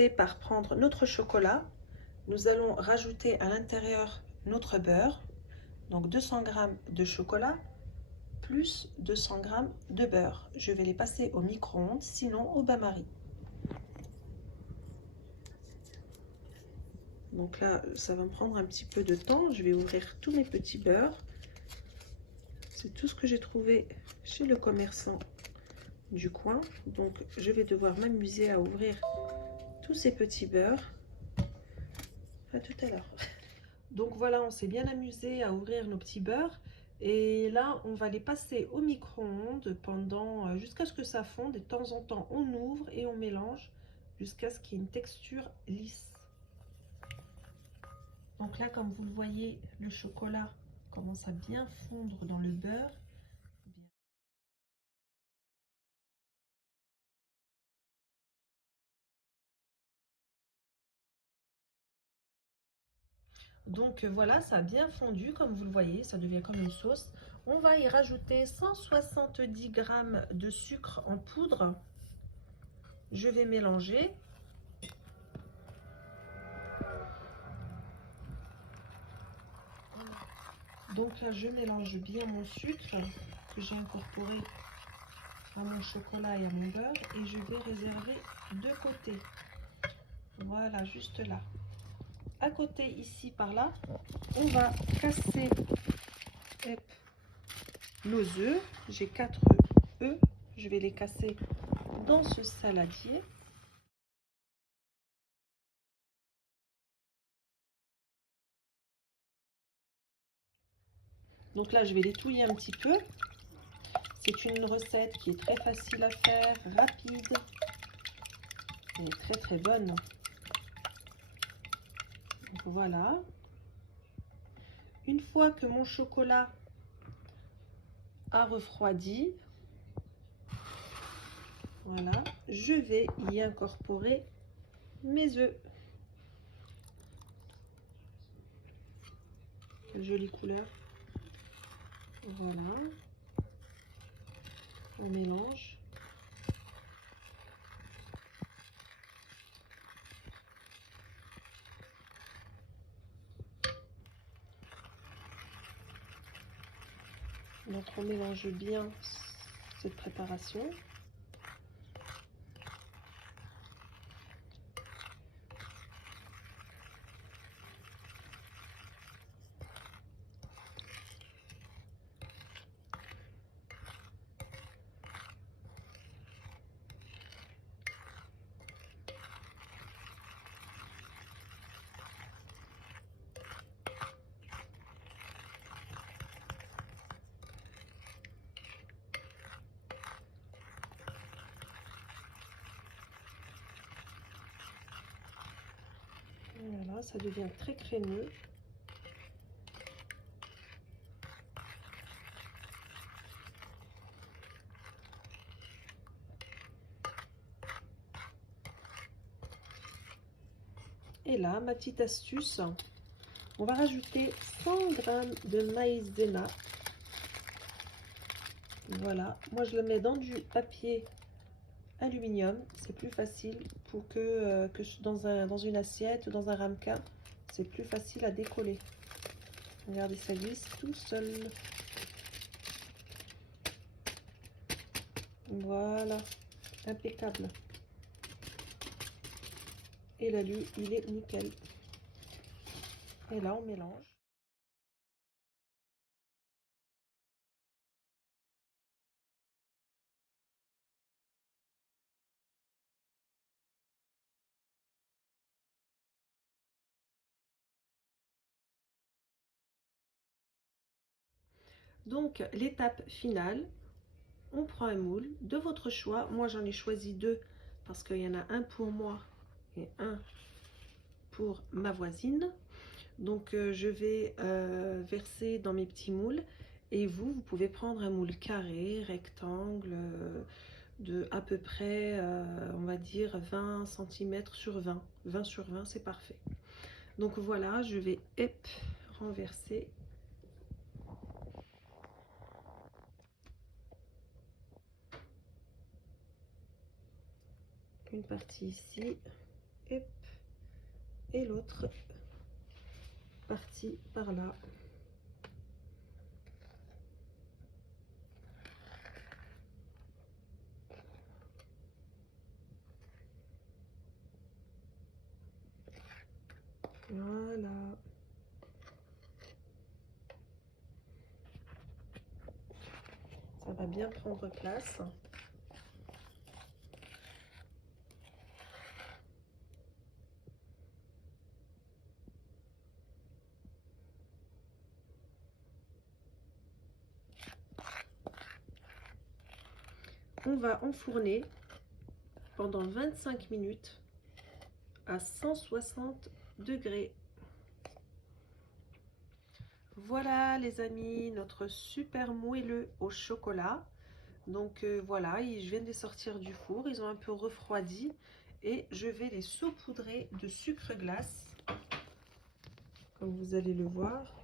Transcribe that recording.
commencer par prendre notre chocolat. Nous allons rajouter à l'intérieur notre beurre. Donc 200 g de chocolat plus 200 g de beurre. Je vais les passer au micro-ondes, sinon au bain-marie. Donc là, ça va me prendre un petit peu de temps. Je vais ouvrir tous mes petits beurres. C'est tout ce que j'ai trouvé chez le commerçant du coin. Donc je vais devoir m'amuser à ouvrir tous ces petits beurres. À tout à l'heure. Donc voilà, on s'est bien amusé à ouvrir nos petits beurres. Et là, on va les passer au micro-ondes pendant jusqu'à ce que ça fonde. Et de temps en temps, on ouvre et on mélange jusqu'à ce qu'il y ait une texture lisse. Donc là, comme vous le voyez, le chocolat commence à bien fondre dans le beurre. Donc voilà, ça a bien fondu, comme vous le voyez, ça devient comme une sauce. On va y rajouter 170 g de sucre en poudre. Je vais mélanger. Donc là, je mélange bien mon sucre que j'ai incorporé à mon chocolat et à mon beurre et je vais réserver de côté. Voilà, juste là. À côté, ici, par là, on va casser nos œufs. J'ai 4 œufs. Je vais les casser dans ce saladier. Donc là, je vais les touiller un petit peu. C'est une recette qui est très facile à faire, rapide et très très bonne. Donc voilà. Une fois que mon chocolat a refroidi, voilà, je vais y incorporer mes œufs. Quelle jolie couleur. Voilà. On mélange. Donc on mélange bien cette préparation. Voilà, ça devient très crémeux. Et là, ma petite astuce, on va rajouter 100 g de maïzena. Voilà, moi je le mets dans du papier aluminium, c'est plus facile pour que dans une assiette ou dans un ramequin, c'est plus facile à décoller. Regardez, ça glisse tout seul. Voilà, impeccable. Et là, lui, il est nickel. Et là, on mélange. Donc, l'étape finale, on prend un moule de votre choix. Moi, j'en ai choisi 2 parce qu'il y en a un pour moi et un pour ma voisine. Donc, je vais verser dans mes petits moules. Et vous pouvez prendre un moule carré, rectangle, de à peu près, on va dire 20 cm sur 20. 20 sur 20, c'est parfait. Donc voilà, je vais renverser. Une partie ici Hop. Et l'autre partie par là. Voilà. Ça va bien prendre place. On va enfourner pendant 25 minutes à 160 degrés. Voilà les amis, notre super moelleux au chocolat. Donc voilà, je viens de les sortir du four, ils ont un peu refroidi et je vais les saupoudrer de sucre glace, comme vous allez le voir.